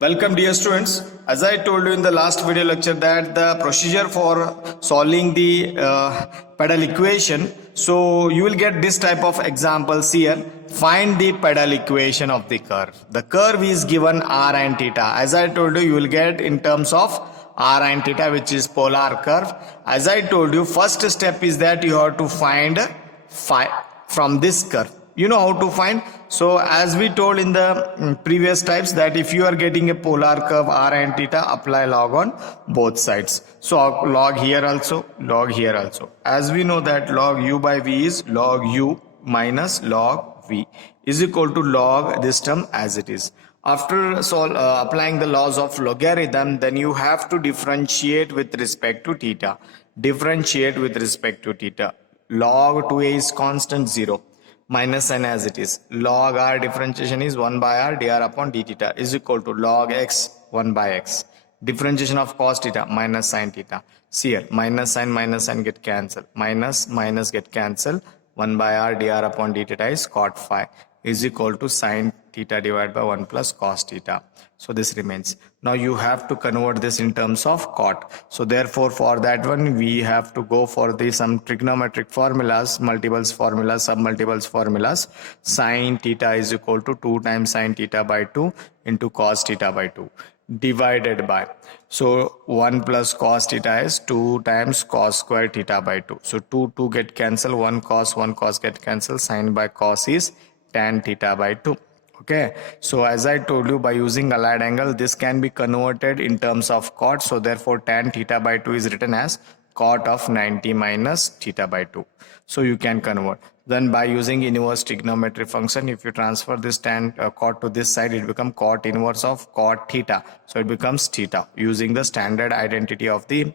Welcome dear students. As I told you in the last video lecture that the procedure for solving the pedal equation. So you will get this type of examples here. Find the pedal equation of the curve. The curve is given r and theta. As I told you, you will get in terms of r and theta, which is polar curve. As I told you, first step is that you have to find phi from this curve. You know how to find. So as we told in the previous types that if you are getting a polar curve r and theta, apply log on both sides. So log here also, log here also. As we know that log u by v is log u minus log v is equal to log this term as it is. After applying the laws of logarithm, then you have to differentiate with respect to theta. Differentiate with respect to theta. Log 2a is constant 0. Minus n as it is. Log r differentiation is 1 by r dr upon d theta is equal to log x 1 by x. Differentiation of cos theta minus sin theta. See here, minus sin get cancelled. Minus get cancelled. 1 by r dr upon d theta is cot phi is equal to sin theta divided by 1 plus cos theta. So this remains. Now you have to convert this in terms of cot. So therefore for that one we have to go for the some trigonometric formulas, multiples formulas, submultiples formulas. Sin theta is equal to 2 times sin theta by 2 into cos theta by 2 divided by. So 1 plus cos theta is 2 times cos square theta by 2. So 2 get cancelled, 1 cos get cancelled, sin by cos is tan theta by 2. Okay, so as I told you, by using allied angle, this can be converted in terms of cot. So therefore tan theta by 2 is written as cot of 90 minus theta by 2. So you can convert. Then by using inverse trigonometry function, if you transfer this tan cot to this side, it becomes cot inverse of cot theta. So it becomes theta using the standard identity of the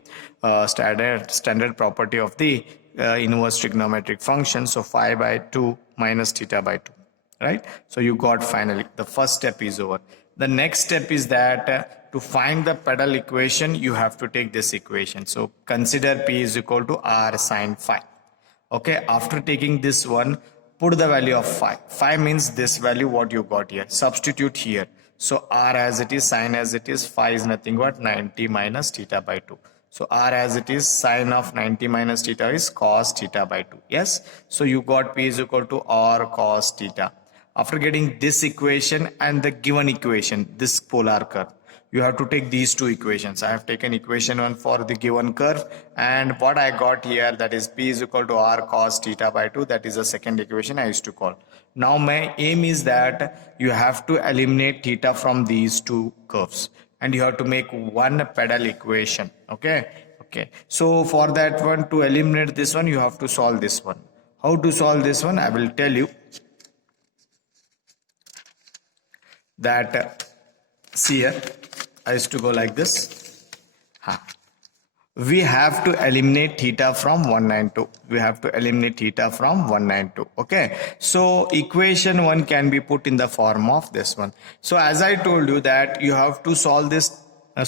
standard property of the inverse trigonometric function. So phi by 2 minus theta by 2. Right? So you got finally the first step is over. The next step is that to find the pedal equation, you have to take this equation. So consider P is equal to R sine phi. Okay, after taking this one, put the value of phi. Phi means this value what you got here. Substitute here. So R as it is, sine as it is, phi is nothing but 90 minus theta by 2. So R as it is, sine of 90 minus theta is cos theta by 2. Yes. So you got P is equal to R cos theta. After getting this equation and the given equation, this polar curve, you have to take these two equations. I have taken equation 1 for the given curve, and what I got here, that is P is equal to R cos theta by 2. That is the second equation I used to call. Now my aim is that you have to eliminate theta from these two curves and you have to make one pedal equation. Okay. So for that one, to eliminate this one, you have to solve this one. How to solve this one? I will tell you. That see here, I used to go like this. We have to eliminate theta from 192. We have to eliminate theta from 192. Okay, so equation 1 can be put in the form of this one. So as I told you that you have to solve this, you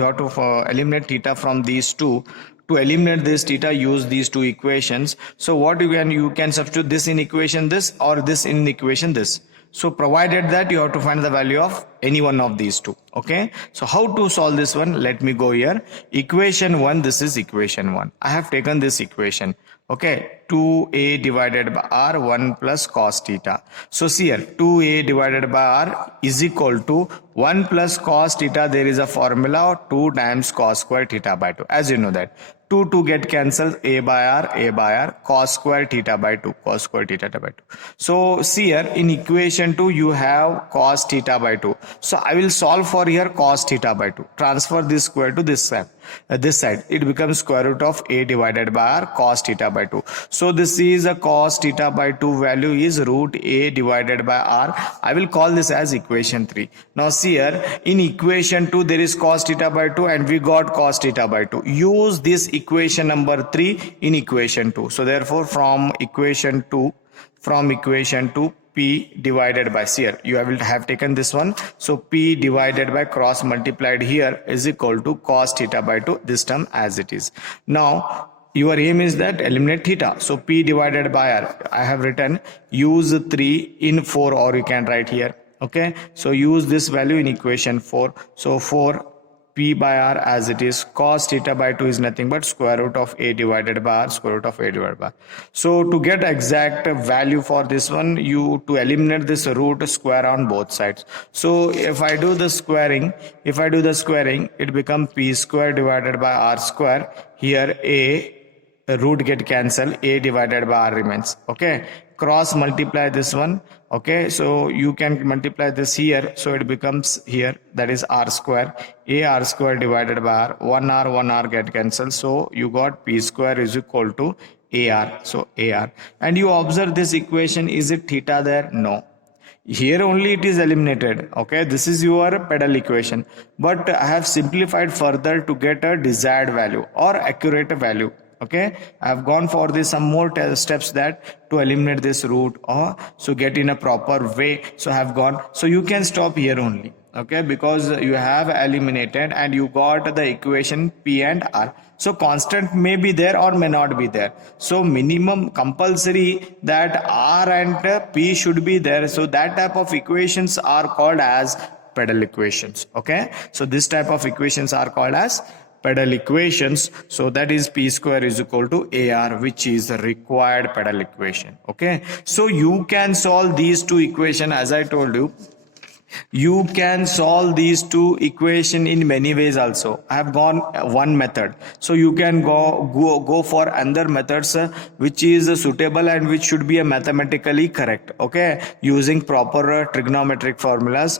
have to eliminate theta from these two. To eliminate this theta, use these two equations. So what you can substitute this in equation this or this in equation this. So provided that you have to find the value of any one of these two. Okay. So how to solve this one? Let me go here. Equation 1, this is equation 1. I have taken this equation. Okay. 2a divided by r 1 plus cos theta. So see here, 2a divided by r is equal to 1 plus cos theta. There is a formula 2 times cos square theta by 2. As you know that. 2 get cancelled, a by r, cos square theta by 2, cos square theta by 2. So see here, in equation 2 you have cos theta by 2. So I will solve for here cos theta by 2. Transfer this square to this side. It becomes square root of a divided by r cos theta by 2. So this is a cos theta by 2 value is root a divided by r. I will call this as equation 3. Now see here, in equation 2 there is cos theta by 2 and we got cos theta by 2. Use this equation number 3 in equation 2. So therefore from equation 2 P divided by, here you will have taken this one. So P divided by cross multiplied here is equal to cos theta by 2, this term as it is. Now your aim is that eliminate theta. So P divided by R, I have written use 3 in 4, or you can write here. Okay, so use this value in equation 4. So 4 p by r as it is, cos theta by 2 is nothing but square root of a divided by r, square root of a divided by r. So to get exact value for this one, you to eliminate this root, square on both sides. So if I do the squaring, it becomes p square divided by r square. Here a root get cancelled, a divided by r remains. Okay, cross multiply this one. Okay, so you can multiply this here, so it becomes here, that is r square, a r square divided by r, 1 r get cancelled, so you got p square is equal to ar. So ar, and you observe this equation, is it theta there? No, here only it is eliminated. Okay, this is your pedal equation, but I have simplified further to get a desired value or accurate value. Okay, I have gone for this some more steps that to eliminate this root or so get in a proper way. So I have gone, so you can stop here only. Okay, because you have eliminated and you got the equation p and r. So constant may be there or may not be there. So minimum compulsory that r and p should be there. So that type of equations are called as pedal equations. Okay, so this type of equations are called as pedal equations. So that is p square is equal to ar, which is the required pedal equation. Okay, so you can solve these two equations. As I told you, you can solve these two equation in many ways also. I have gone one method, so you can go for another methods which is suitable and which should be mathematically correct. Okay, using proper trigonometric formulas,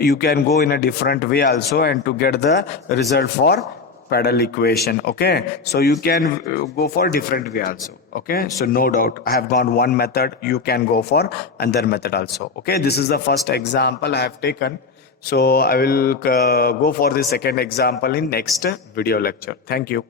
you can go in a different way also and to get the result for pedal equation. Okay, so you can go for different way also. Okay, so no doubt I have gone one method, you can go for another method also. Okay, this is the first example I have taken, so I will go for the second example in next video lecture. Thank you.